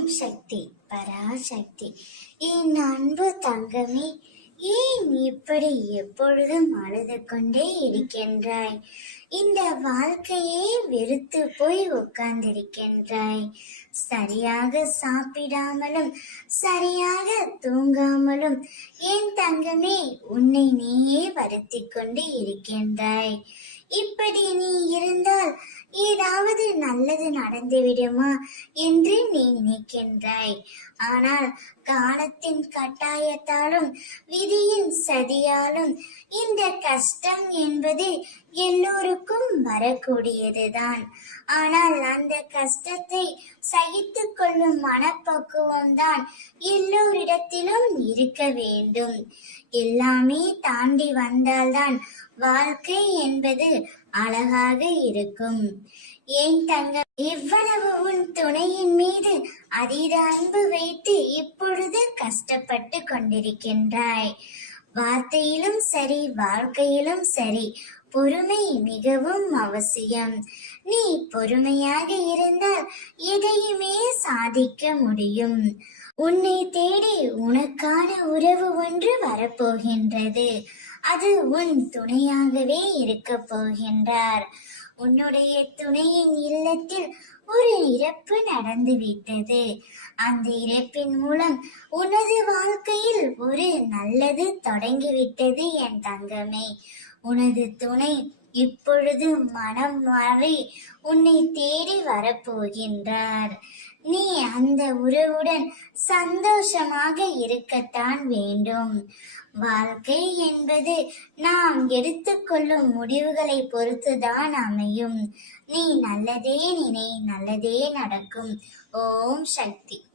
ஓம் சக்தி பராசக்தி. என் அன்பு தங்கமே, ஏன் இப்படி எப்பொழுதும் அழுது கொண்டே இருக்கின்றாய்? இந்த வாழ்க்கையே வெறுத்து போய் உட்கார்ந்திருக்கின்றாய். சரியாக சாப்பிடாமலும் சரியாக தூங்காமலும் என் தங்கமே உன்னை நீயே வருத்திக் கொண்டு இருக்கின்றாய். இப்படி நீ இருந்தால் ஏதாவது நல்லது நடந்துவிடுமா என்று நீ நினைக்கின்றாய். ஆனால் காலத்தின் கட்டாயத்தாலும் விதியின் சதியாலும் இந்த கஷ்டம் என்பது எல்லோருக்கும் வரக்கூடியதுதான். ஆனால் அந்த கஷ்டத்தை சகித்து கொள்ளும் மனப்பக்குவம் தான் எல்லோரிடத்திலும் இருக்க வேண்டும். எல்லாமே தாண்டி வந்தால்தான் வாழ்க்கை என்பது அழகாக இருக்கும். ஏன் தங்கம், இவ்வளவு உன் துணையின் மீது அதீத அன்பு வைத்து இப்பொழுது கஷ்டப்பட்டு கொண்டிருக்கின்றாய். வார்த்தையிலும் சரி, வாழ்க்கையிலும் சரி, பொறுமை மிகவும் அவசியம். நீ பொறுமையாக இருந்தால் எதையுமே சாதிக்க முடியும். உன்னை தேடி உனக்கான உறவு ஒன்று வரப்போகின்றது. அது உன் துணையாகவே இருக்க போகின்றார். உன்னுடைய துணையின் இல்லத்தில் ஒரு இறப்பு நடந்துவிட்டது. அந்த இறப்பின் மூலம் உனது வாழ்க்கையில் ஒரு நல்லது தொடங்கிவிட்டது என் தங்கமே. உனது துணை இப்பொழுது மனம் மாறி உன்னை தேடி வரப்போகின்றார். நீ அந்த உறவுடன் சந்தோஷமாக இருக்கத்தான் வேண்டும். வாழ்க்கை என்பது நாம் எடுத்துக்கொள்ளும் முடிவுகளை பொறுத்துதான் அமையும். நீ நல்லதே நினை, நல்லதே நடக்கும். ஓம் சக்தி.